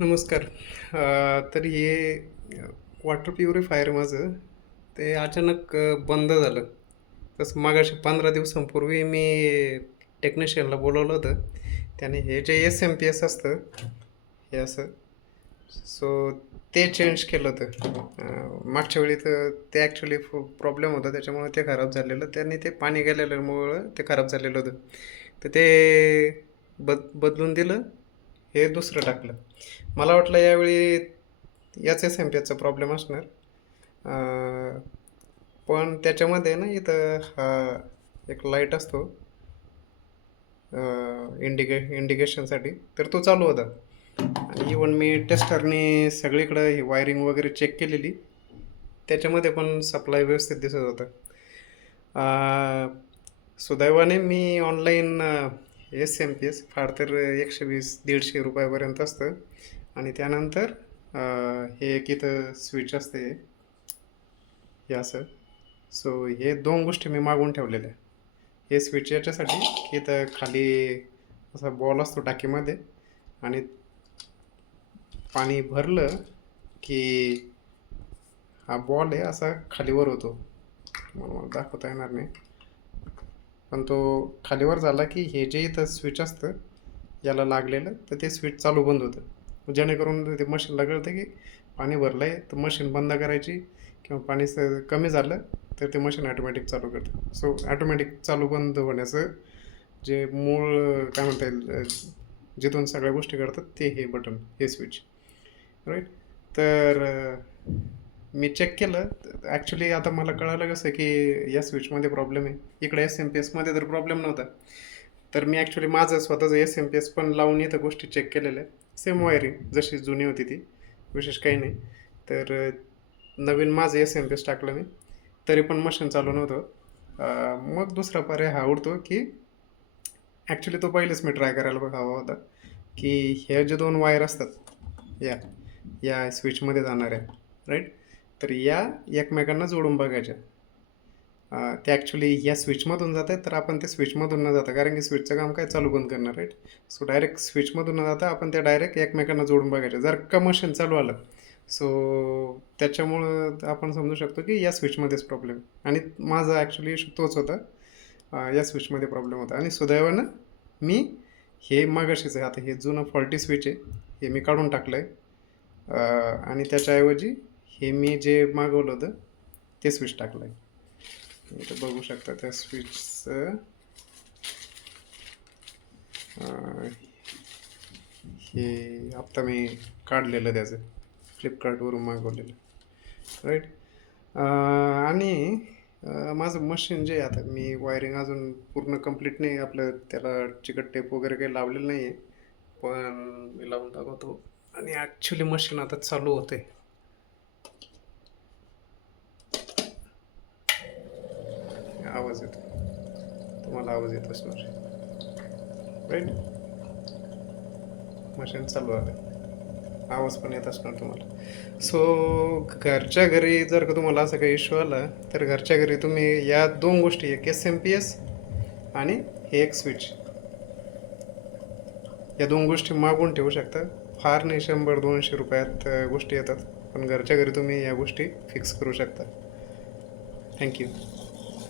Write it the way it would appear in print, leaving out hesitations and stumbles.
नमस्कार. तर हे वॉटर प्युरिफायर माझं ते अचानक बंद झालं. तसं मगाशी 15 दिवसांपूर्वी मी टेक्निशियनला बोलावलं होतं. त्याने हे जे एस-एम-पी-एस असतं, हे असं सो ते चेंज केलं होतं. मागच्या वेळी तर ते ॲक्च्युली प्रॉब्लेम होता त्याच्यामुळे ते खराब झालेलं. त्यांनी ते पाणी गेलेल्यामुळं ते खराब झालेलं होतं. तर ते बदलून दिलं. हे दुसरं टाकलं. मला वाटलं यावेळी याच एस-एम-पी-एसचा प्रॉब्लेम असणार. पण त्याच्यामध्ये ना इथं हा एक लाईट असतो इंडिकेशनसाठी, तर तो चालू होता. आणि इवन मी टेस्टरने सगळीकडं ही वायरिंग वगैरे चेक केलेली, त्याच्यामध्ये पण सप्लाय व्यवस्थित दिसत होतं. सुदैवाने मी ऑनलाईन एस-एम-पी-एस फार तर 120-150 रुपयापर्यंत असतं. आणि त्यानंतर हे एक इथं स्विच असते हे असं. सो हे 2 गोष्टी मी मागवून ठेवलेल्या. हे स्विच याच्यासाठी की इथं खाली असा बॉल असतो टाकीमध्ये आणि पाणी भरलं की हा बॉल आहे असा खालीवर होतो. मला दाखवता येणार नाही, पण तो खालीवर झाला की हे जे इथं स्विच असतं याला लागलेलं, तर ते स्विच चालू बंद होतं. जेणेकरून ते मशीनला कळतं की पाणी भरलं आहे, तर मशीन बंद करायची, किंवा पाणी कमी झालं तर ते मशीन ऑटोमॅटिक चालू करतं. सो ऑटोमॅटिक चालू बंद होण्याचं जे मूळ काय म्हणता येईल, जिथून सगळ्या गोष्टी करतात ते हे बटन, हे स्विच, राईट. तर मी चेक केलं. ॲक्च्युली आता मला कळालं कसं की या स्विचमध्ये प्रॉब्लेम आहे. इकडे एस-एम-पी-एसमध्ये तर प्रॉब्लेम नव्हता. तर मी ॲक्च्युली माझं स्वतःचं एस-एम-पी-एस पण लावून इथं गोष्टी चेक केलेल्या. सेम वायरिंग जशी जुनी होती ती, विशेष काही नाही. तर नवीन माझं एस-एम-पी-एस टाकलं मी, तरी पण मशीन चालू नव्हतं. मग दुसरा पर्याय हा उडतो की ॲक्च्युली तो पहिलेच मी ट्राय करायला हवा होता की ह्या जे 2 वायर असतात या या स्विचमध्ये जाणाऱ्या, राईट. तर या एकमेकांना जोडून बघायच्या. ते ॲक्च्युली या स्विचमधून जात आहेत, तर आपण ते स्विचमधून न जाता, कारण की स्विचचं काम काय चालू बंद करणं, राईट. सो डायरेक्ट स्विचमधून न जाता आपण त्या डायरेक्ट एकमेकांना जोडून बघायच्या. जर का मशीन चालू आलं, सो त्याच्यामुळं आपण समजू शकतो की या स्विचमध्येच प्रॉब्लेम. आणि माझा ॲक्च्युली इश्यू तोच होता. या स्विचमध्ये प्रॉब्लेम होता. आणि सुदैवानं मी हे मगाशीच आहे, आता हे जुनं फॉल्टी स्विच आहे, हे मी काढून टाकलं आहे. आणि त्याच्याऐवजी हे मी जे मागवलं होतं ते स्विच टाकलं आहे. इथं बघू शकता त्या स्विचचं हे आत्ता मी काढलेलं त्याचं, फ्लिपकार्टवरून मागवलेलं, राईट. आणि माझं मशीन जे आता मी वायरिंग अजून पूर्ण कंप्लीट नाही, आपलं त्याला चिकट टेप वगैरे काही लावलेलं नाही आहे, पण मी लावून दाखवतो. आणि ॲक्च्युली मशीन आता चालू होते. आवाज येतो, तुम्हाला आवाज येत असणार, राईट. मशीन चालू आहे, आवाज पण येत असणार तुम्हाला. सो घरच्या घरी जर का तुम्हाला असा काही इश्यू आला, तर घरच्या घरी तुम्ही या 2 गोष्टी, एक एस-एम-पी-एस आणि हे एक स्विच, या 2 गोष्टी मागवून ठेवू शकता. फार नाही, 100-200 रुपयात गोष्टी येतात, पण घरच्या घरी तुम्ही या गोष्टी फिक्स करू शकता. थँक्यू.